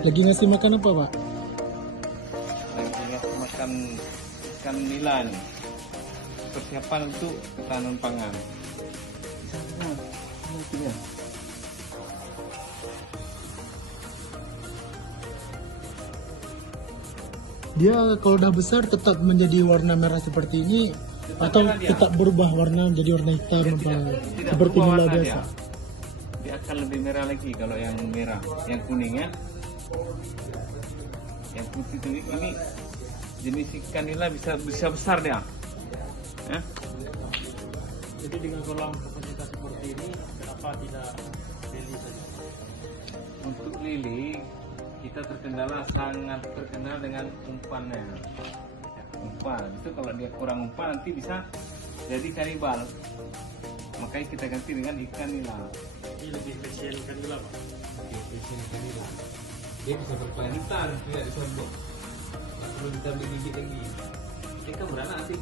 Lagi ngasih makan apa, Pak? Lagi ngasih makan ikan nila nih. Persiapan untuk ketahanan pangan. Dia kalau udah besar tetap menjadi warna merah seperti ini atau merah dia. tetap berubah warna menjadi warna hitam Dia apa tidak seperti berubah nila warna biasa. Dia akan lebih merah lagi kalau yang merah. Yang kuning ya. Yang putih itu ini jenis ikan nila bisa besar dia. Ya. Jadi dengan kolam kapasitas seperti ini, kenapa tidak lili saja? Untuk lili kita sangat terkenal dengan umpannya. Ya, umpan itu kalau dia kurang umpan nanti bisa jadi kanibal. Makanya kita ganti dengan ikan nila. Ini lebih spesial ikan nila, Pak. Ikan nila. Dia bisa berpelihara, tidak disondok. Nggak perlu kita beli gigit lagi. Dia kan beranak nanti.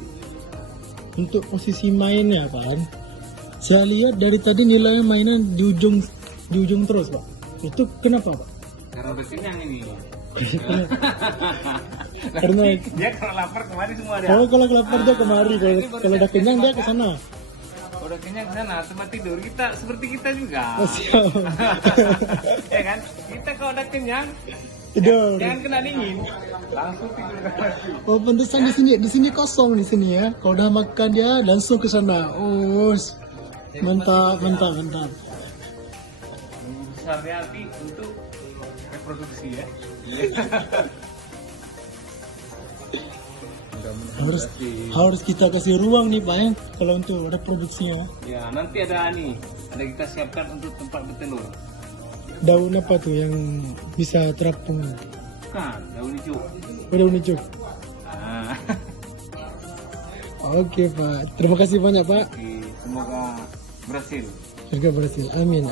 Untuk posisi mainnya, Pak, saya lihat dari tadi nilainya mainan di ujung terus, Pak. Itu kenapa, Pak? Karena udah kenyang ini. Karena Dia kalau lapar kemari semua dia. kalau lapar dia kemari, kalau udah kenyang dia ke sana. Kalau udah kenyang ke sana tempat tidur kita seperti kita juga. Oh, siap. Ya kan? Kita kalau udah kenyang Tidur. jangan kena dingin. Langsung tidur lagi. Oh, pantesan di sini kosong di sini ya. Kalau udah makan dia langsung ke sana. Oh, mantap. Besar hati untuk reproduksi ya. harus kita kasih ruang nih, Pak, ya, kalau untuk reproduksinya. Ya, nanti ada kita siapkan untuk tempat bertelur. Daun apa tuh yang bisa terapung? Bukan, daun hijau. Oh, daun hijau. Nah, Oke, Pak. Terima kasih banyak, Pak. semoga berhasil. Semoga berhasil. Amin.